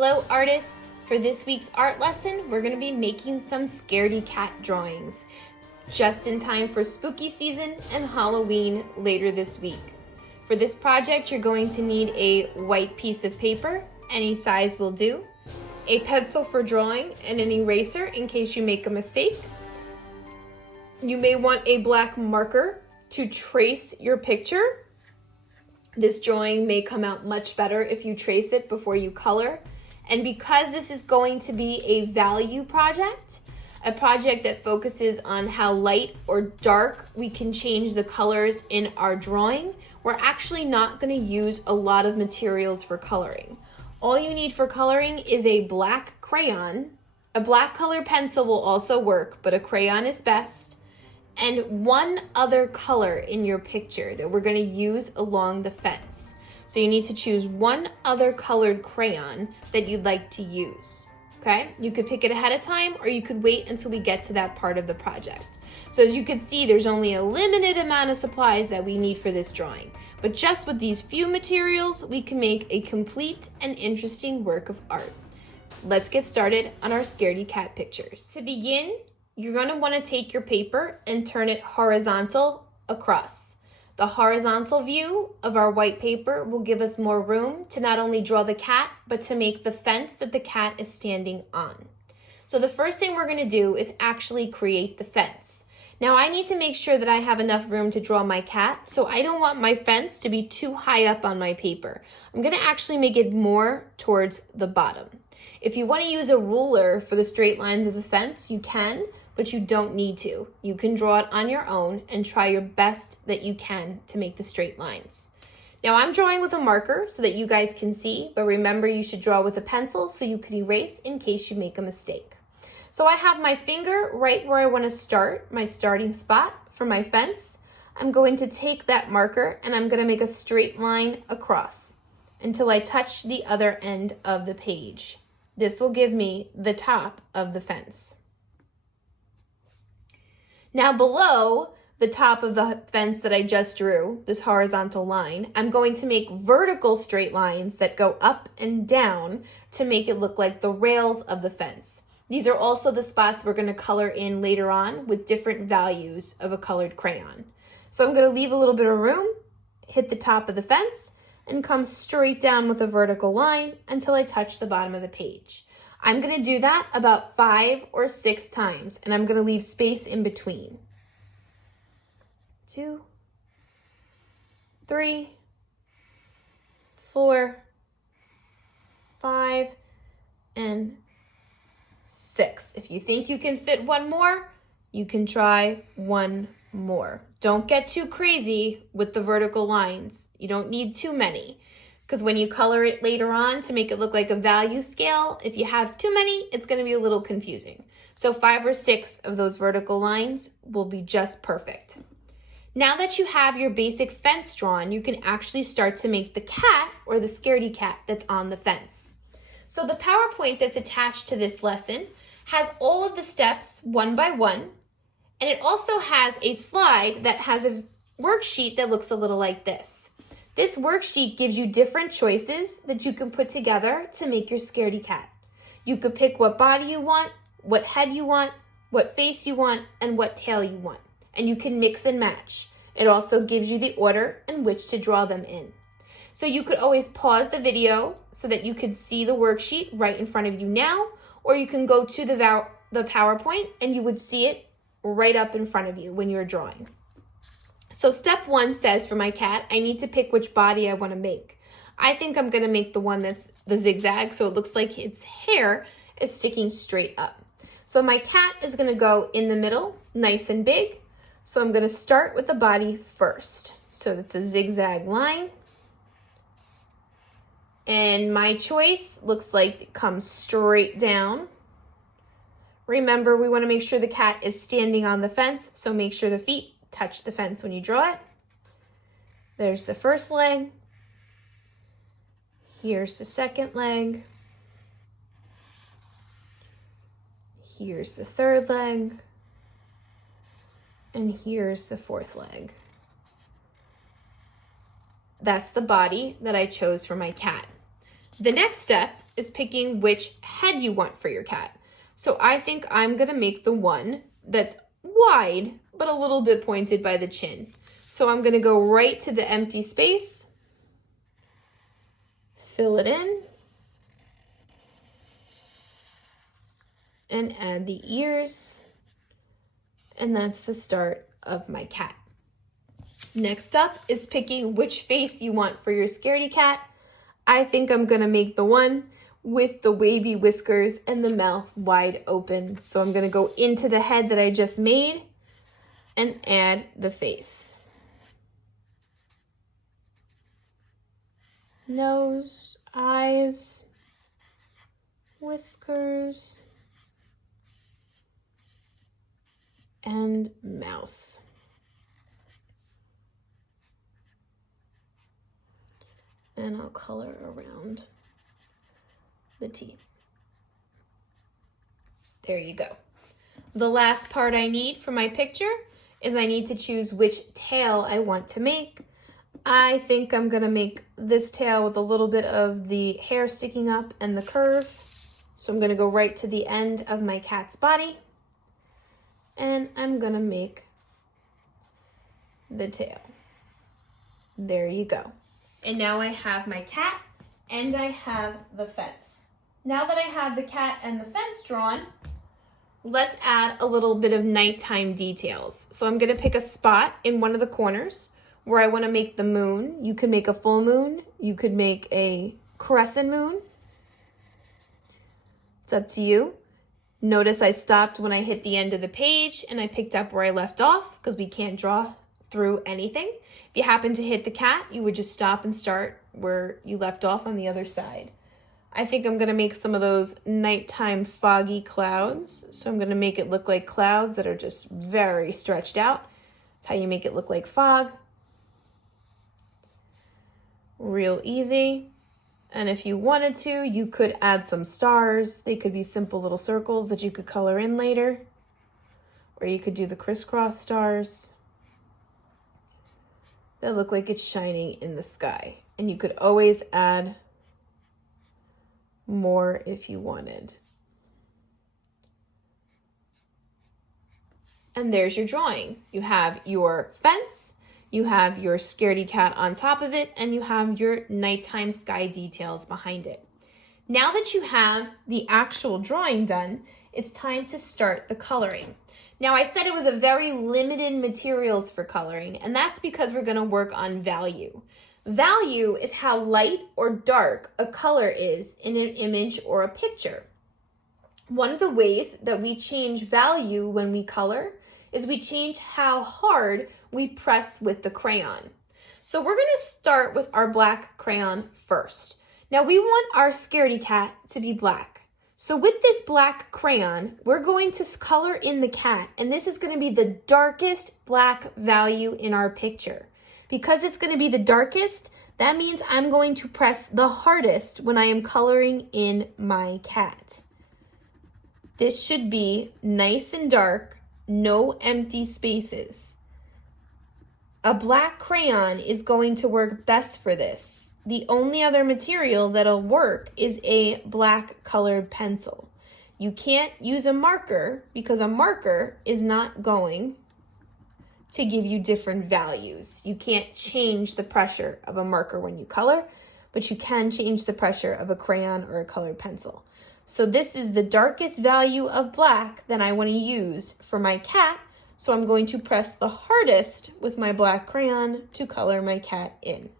Hello artists! For this week's art lesson, we're going to be making some scaredy cat drawings, just in time for spooky season and Halloween later this week. For this project, you're going to need a white piece of paper, any size will do, a pencil for drawing and an eraser in case you make a mistake. You may want a black marker to trace your picture. This drawing may come out much better if you trace it before you color. And because this is going to be a value project, a project that focuses on how light or dark we can change the colors in our drawing, we're actually not going to use a lot of materials for coloring. All you need for coloring is a black crayon. A black color pencil will also work, but a crayon is best. And one other color in your picture that we're going to use along the fence. So you need to choose one other colored crayon that you'd like to use, okay? You could pick it ahead of time or you could wait until we get to that part of the project. So as you can see, there's only a limited amount of supplies that we need for this drawing. But just with these few materials, we can make a complete and interesting work of art. Let's get started on our scaredy cat pictures. To begin, you're going to want to take your paper and turn it horizontal across. The horizontal view of our white paper will give us more room to not only draw the cat, but to make the fence that the cat is standing on. So the first thing we're going to do is actually create the fence. Now I need to make sure that I have enough room to draw my cat, so I don't want my fence to be too high up on my paper. I'm going to actually make it more towards the bottom. If you want to use a ruler for the straight lines of the fence, you can, but you don't need to. You can draw it on your own and try your best that you can to make the straight lines. Now I'm drawing with a marker so that you guys can see, but remember you should draw with a pencil so you can erase in case you make a mistake. So I have my finger right where I want to start, my starting spot for my fence. I'm going to take that marker and I'm going to make a straight line across until I touch the other end of the page. This will give me the top of the fence. Now below the top of the fence that I just drew, this horizontal line, I'm going to make vertical straight lines that go up and down to make it look like the rails of the fence. These are also the spots we're going to color in later on with different values of a colored crayon. So I'm going to leave a little bit of room, hit the top of the fence, and come straight down with a vertical line until I touch the bottom of the page. I'm going to do that about 5 or 6 times, and I'm going to leave space in between. 2, 3, 4, 5, and 6. If you think you can fit one more, you can try one more. Don't get too crazy with the vertical lines. You don't need too many, because when you color it later on to make it look like a value scale, if you have too many, it's going to be a little confusing. So 5 or 6 of those vertical lines will be just perfect. Now that you have your basic fence drawn, you can actually start to make the cat or the scaredy cat that's on the fence. So the PowerPoint that's attached to this lesson has all of the steps one by one, and it also has a slide that has a worksheet that looks a little like this. This worksheet gives you different choices that you can put together to make your scaredy cat. You could pick what body you want, what head you want, what face you want, and what tail you want. And you can mix and match. It also gives you the order in which to draw them in. So you could always pause the video so that you could see the worksheet right in front of you now, or you can go to the PowerPoint and you would see it right up in front of you when you're drawing. So step 1 says for my cat, I need to pick which body I want to make. I think I'm going to make the one that's the zigzag, so it looks like its hair is sticking straight up. So my cat is going to go in the middle, nice and big. So I'm going to start with the body first. So it's a zigzag line. And my choice looks like it comes straight down. Remember, we want to make sure the cat is standing on the fence, so make sure the feet touch the fence when you draw it. There's the first leg. Here's the second leg. Here's the third leg. And here's the fourth leg. That's the body that I chose for my cat. The next step is picking which head you want for your cat. So I think I'm gonna make the one that's wide, but a little bit pointed by the chin. So I'm gonna go right to the empty space, fill it in, and add the ears. And that's the start of my cat. Next up is picking which face you want for your Scaredy Cat. I think I'm gonna make the one with the wavy whiskers and the mouth wide open. So I'm gonna go into the head that I just made and add the face. Nose, eyes, whiskers, and mouth. And I'll color around the teeth. There you go. The last part I need for my picture is I need to choose which tail I want to make. I think I'm gonna make this tail with a little bit of the hair sticking up and the curve. So I'm gonna go right to the end of my cat's body and I'm gonna make the tail. There you go. And now I have my cat and I have the fence. Now that I have the cat and the fence drawn, let's add a little bit of nighttime details. So I'm gonna pick a spot in one of the corners where I wanna make the moon. You could make a full moon, you could make a crescent moon. It's up to you. Notice I stopped when I hit the end of the page and I picked up where I left off because we can't draw through anything. If you happen to hit the cat, you would just stop and start where you left off on the other side. I think I'm gonna make some of those nighttime foggy clouds. So I'm gonna make it look like clouds that are just very stretched out. That's how you make it look like fog. Real easy. And if you wanted to, you could add some stars. They could be simple little circles that you could color in later. Or you could do the crisscross stars that look like it's shining in the sky. And you could always add more if you wanted. And there's your drawing. You have your fence, you have your Scaredy Cat on top of it, and you have your nighttime sky details behind it. Now that you have the actual drawing done, it's time to start the coloring. Now I said it was a very limited materials for coloring, and that's because we're gonna work on value. Value is how light or dark a color is in an image or a picture. One of the ways that we change value when we color is we change how hard we press with the crayon. So we're gonna start with our black crayon first. Now we want our Scaredy Cat to be black. So with this black crayon, we're going to color in the cat, and this is gonna be the darkest black value in our picture. Because it's gonna be the darkest, that means I'm going to press the hardest when I am coloring in my cat. This should be nice and dark, no empty spaces. A black crayon is going to work best for this. The only other material that'll work is a black colored pencil. You can't use a marker because a marker is not going to give you different values. You can't change the pressure of a marker when you color, but you can change the pressure of a crayon or a colored pencil. So this is the darkest value of black that I want to use for my cat. So I'm going to press the hardest with my black crayon to color my cat in.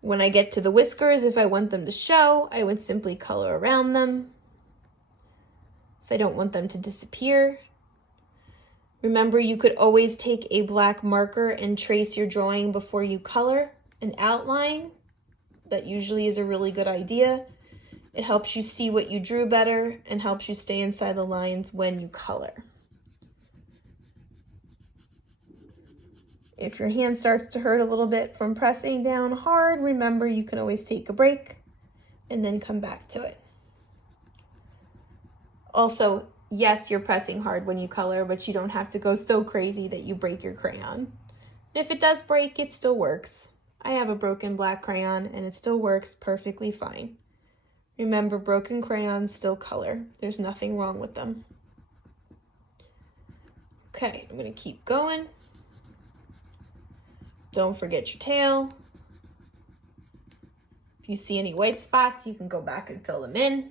When I get to the whiskers, if I want them to show, I would simply color around them. So I don't want them to disappear. Remember, you could always take a black marker and trace your drawing before you color an outline. That usually is a really good idea. It helps you see what you drew better and helps you stay inside the lines when you color. If your hand starts to hurt a little bit from pressing down hard, remember you can always take a break and then come back to it. Also, yes, you're pressing hard when you color, but you don't have to go so crazy that you break your crayon. If it does break, it still works. I have a broken black crayon and it still works perfectly fine. Remember, broken crayons still color. There's nothing wrong with them. Okay, I'm gonna keep going. Don't forget your tail. If you see any white spots, you can go back and fill them in.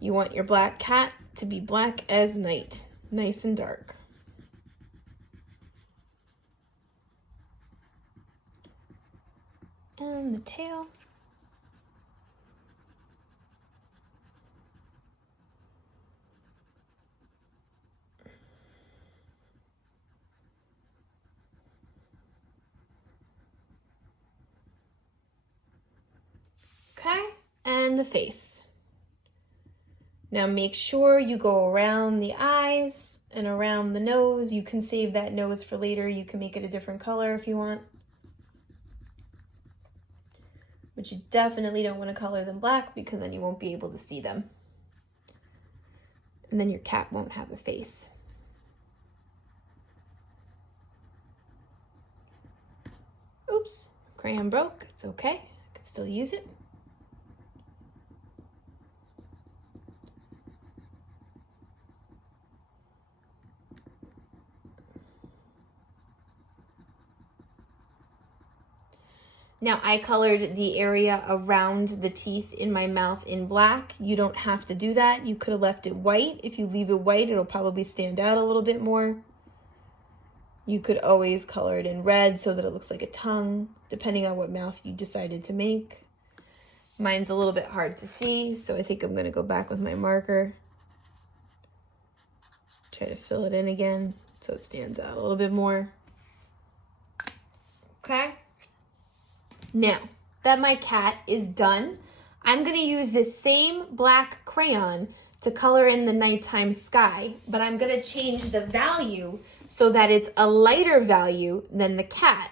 You want your black cat to be black as night, nice and dark. And the tail. Okay, and the face. Now make sure you go around the eyes and around the nose. You can save that nose for later. You can make it a different color if you want. But you definitely don't want to color them black because then you won't be able to see them. And then your cat won't have a face. Oops, crayon broke. It's okay. I can still use it. Now I colored the area around the teeth in my mouth in black. You don't have to do that. You could have left it white. If you leave it white, it'll probably stand out a little bit more. You could always color it in red so that it looks like a tongue, depending on what mouth you decided to make. Mine's a little bit hard to see, so I think I'm gonna go back with my marker. Try to fill it in again so it stands out a little bit more. Okay. Now that my cat is done, I'm gonna use this same black crayon to color in the nighttime sky, but I'm gonna change the value so that it's a lighter value than the cat.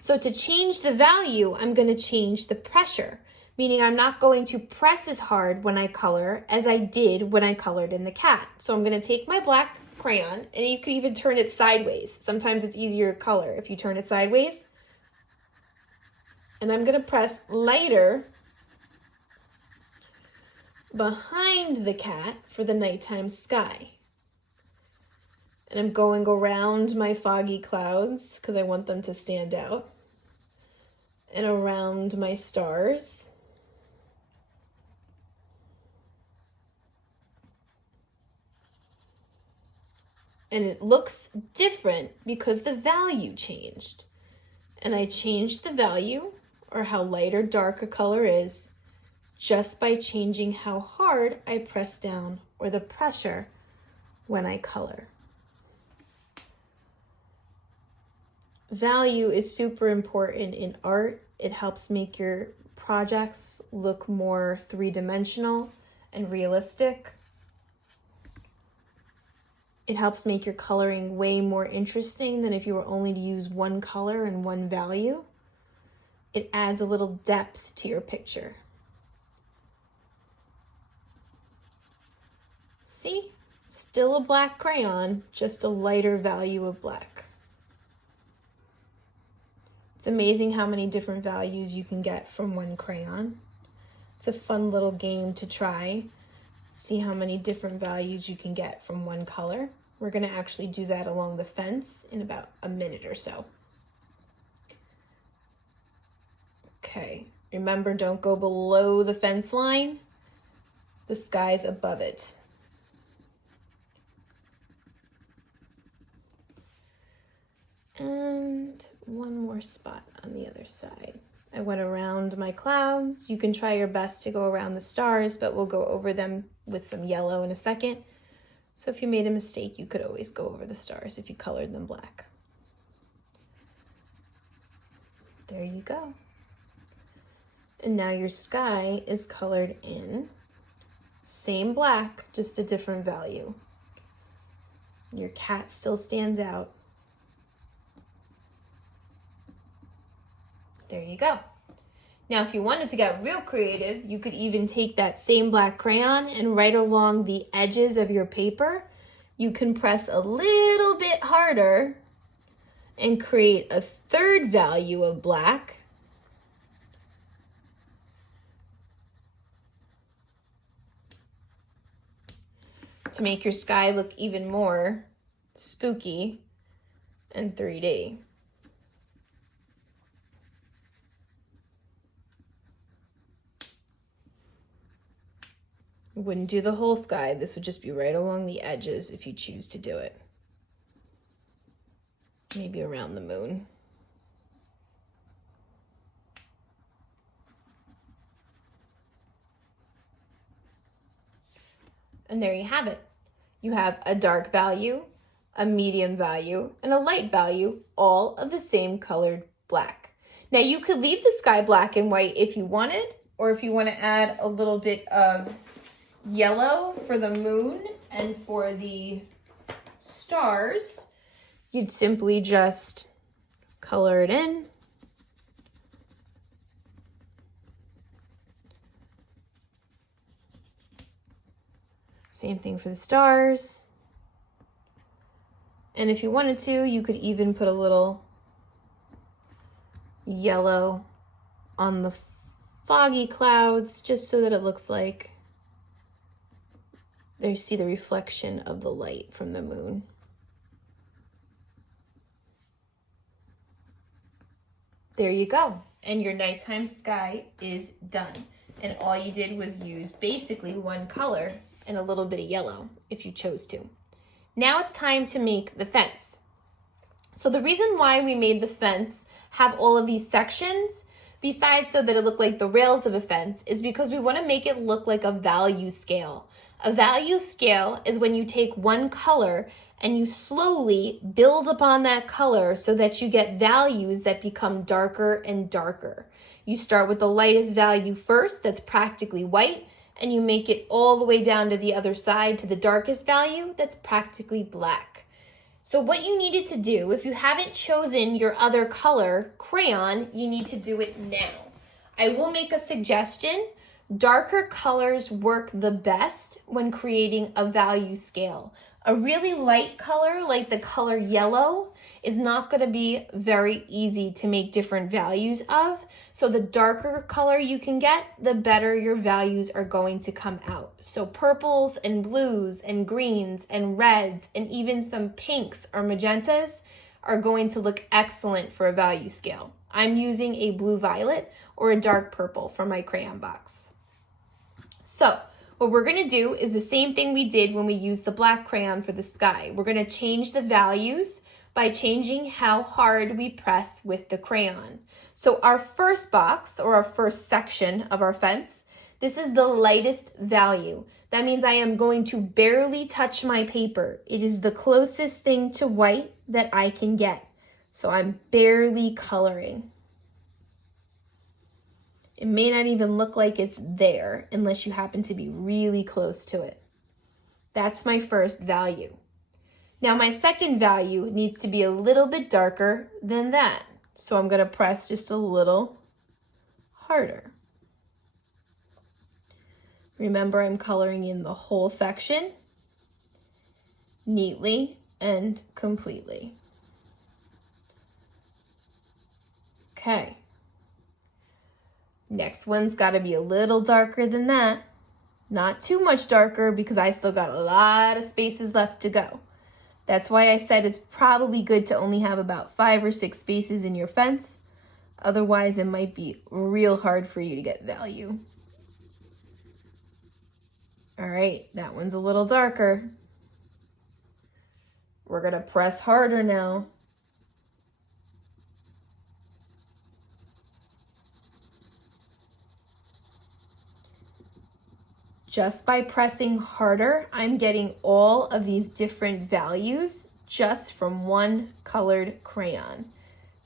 So to change the value, I'm gonna change the pressure, meaning I'm not going to press as hard when I color as I did when I colored in the cat. So I'm gonna take my black crayon, and you could even turn it sideways. Sometimes it's easier to color if you turn it sideways. And I'm gonna press lighter behind the cat for the nighttime sky. And I'm going around my foggy clouds because I want them to stand out. And around my stars. And it looks different because the value changed. And I changed the value, or how light or dark a color is, just by changing how hard I press down, or the pressure when I color. Value is super important in art. It helps make your projects look more three-dimensional and realistic. It helps make your coloring way more interesting than if you were only to use one color and one value. It adds a little depth to your picture. See? Still a black crayon, just a lighter value of black. It's amazing how many different values you can get from one crayon. It's a fun little game to try. See how many different values you can get from one color. We're going to actually do that along the fence in about a minute or so. Okay, remember, don't go below the fence line. The sky's above it. And one more spot on the other side. I went around my clouds. You can try your best to go around the stars, but we'll go over them with some yellow in a second. So if you made a mistake, you could always go over the stars if you colored them black. There you go. And now your sky is colored in. Same black, just a different value. Your cat still stands out. There you go. Now, if you wanted to get real creative, you could even take that same black crayon and right along the edges of your paper, you can press a little bit harder and create a third value of black. To make your sky look even more spooky and 3D. Wouldn't do the whole sky. This would just be right along the edges if you choose to do it. Maybe around the moon. And there you have it. You have a dark value, a medium value, and a light value, all of the same colored black. Now you could leave the sky black and white if you wanted, or if you want to add a little bit of yellow for the moon and for the stars, you'd simply just color it in. Same thing for the stars. And if you wanted to, you could even put a little yellow on the foggy clouds, just so that it looks like you see the reflection of the light from the moon. There you go. And your nighttime sky is done. And all you did was use basically one color and a little bit of yellow if you chose to. Now it's time to make the fence. So the reason why we made the fence have all of these sections, besides so that it looked like the rails of a fence, is because we want to make it look like a value scale. A value scale is when you take one color and you slowly build upon that color so that you get values that become darker and darker. You start with the lightest value first, that's practically white, and you make it all the way down to the other side to the darkest value, that's practically black. So what you needed to do, if you haven't chosen your other color crayon, you need to do it now. I will make a suggestion. Darker colors work the best when creating a value scale. A really light color, like the color yellow, is not going to be very easy to make different values of. So the darker color you can get, the better your values are going to come out. So purples and blues and greens and reds and even some pinks or magentas are going to look excellent for a value scale. I'm using a blue violet or a dark purple for my crayon box. So what we're going to do is the same thing we did when we used the black crayon for the sky. We're going to change the values by changing how hard we press with the crayon. So our first box, or our first section of our fence, this is the lightest value. That means I am going to barely touch my paper. It is the closest thing to white that I can get. So I'm barely coloring. It may not even look like it's there unless you happen to be really close to it. That's my first value. Now my second value needs to be a little bit darker than that. So I'm going to press just a little harder. Remember, I'm coloring in the whole section neatly and completely. Okay. Next one's got to be a little darker than that. Not too much darker because I still got a lot of spaces left to go. That's why I said it's probably good to only have about 5 or 6 spaces in your fence. Otherwise, it might be real hard for you to get value. All right, that one's a little darker. We're going to press harder now. Just by pressing harder, I'm getting all of these different values just from one colored crayon.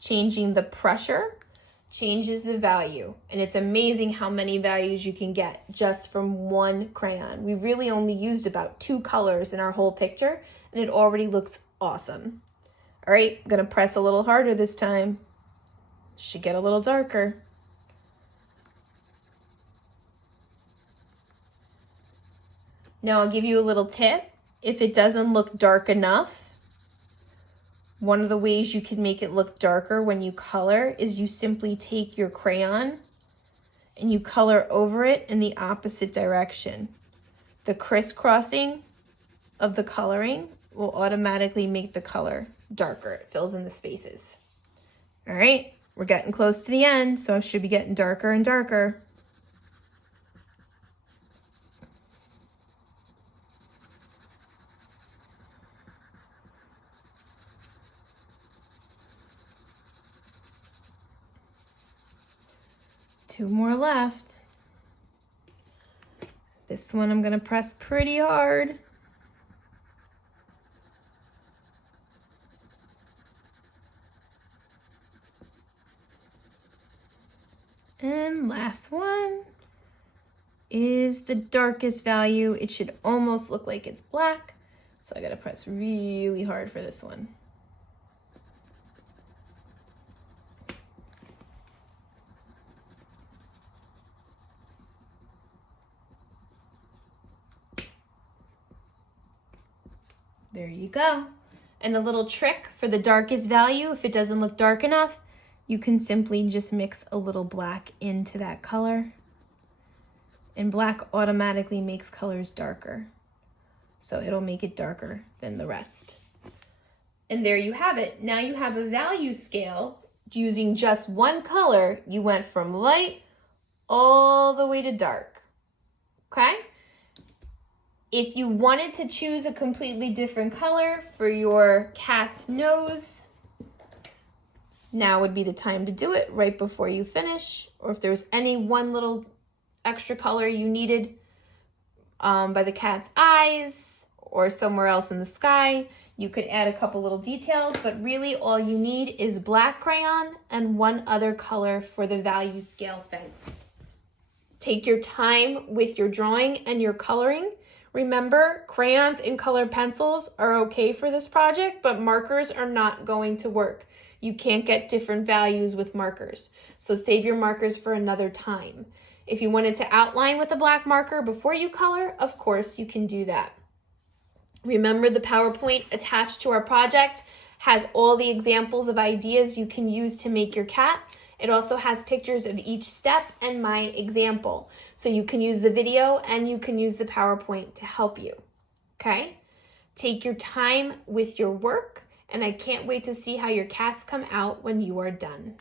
Changing the pressure changes the value, and it's amazing how many values you can get just from one crayon. We really only used about 2 colors in our whole picture, and it already looks awesome. All right, I'm gonna press a little harder this time. Should get a little darker. Now I'll give you a little tip. If it doesn't look dark enough, One of the ways you can make it look darker when you color is you simply take your crayon and you color over it in the opposite direction. The crisscrossing of the coloring will automatically make the color darker. It fills in the spaces. All right, we're getting close to the end, so it should be getting darker and darker. Two more left. This one I'm gonna press pretty hard. And last one is the darkest value. It should almost look like it's black, so I gotta press really hard for this one. There you go. And a little trick for the darkest value, if it doesn't look dark enough, you can simply just mix a little black into that color. And black automatically makes colors darker. So it'll make it darker than the rest. And there you have it. Now you have a value scale using just one color. You went from light all the way to dark. Okay? If you wanted to choose a completely different color for your cat's nose, now would be the time to do it right before you finish. Or if there's any one little extra color you needed by the cat's eyes or somewhere else in the sky, you could add a couple little details, but really all you need is black crayon and one other color for the value scale fence. Take your time with your drawing and your coloring. Remember, crayons and colored pencils are okay for this project, but markers are not going to work. You can't get different values with markers. So save your markers for another time. If you wanted to outline with a black marker before you color, of course you can do that. Remember, the PowerPoint attached to our project has all the examples of ideas you can use to make your cat. It also has pictures of each step and my example. So you can use the video and you can use the PowerPoint to help you, okay? Take your time with your work, and I can't wait to see how your cats come out when you are done.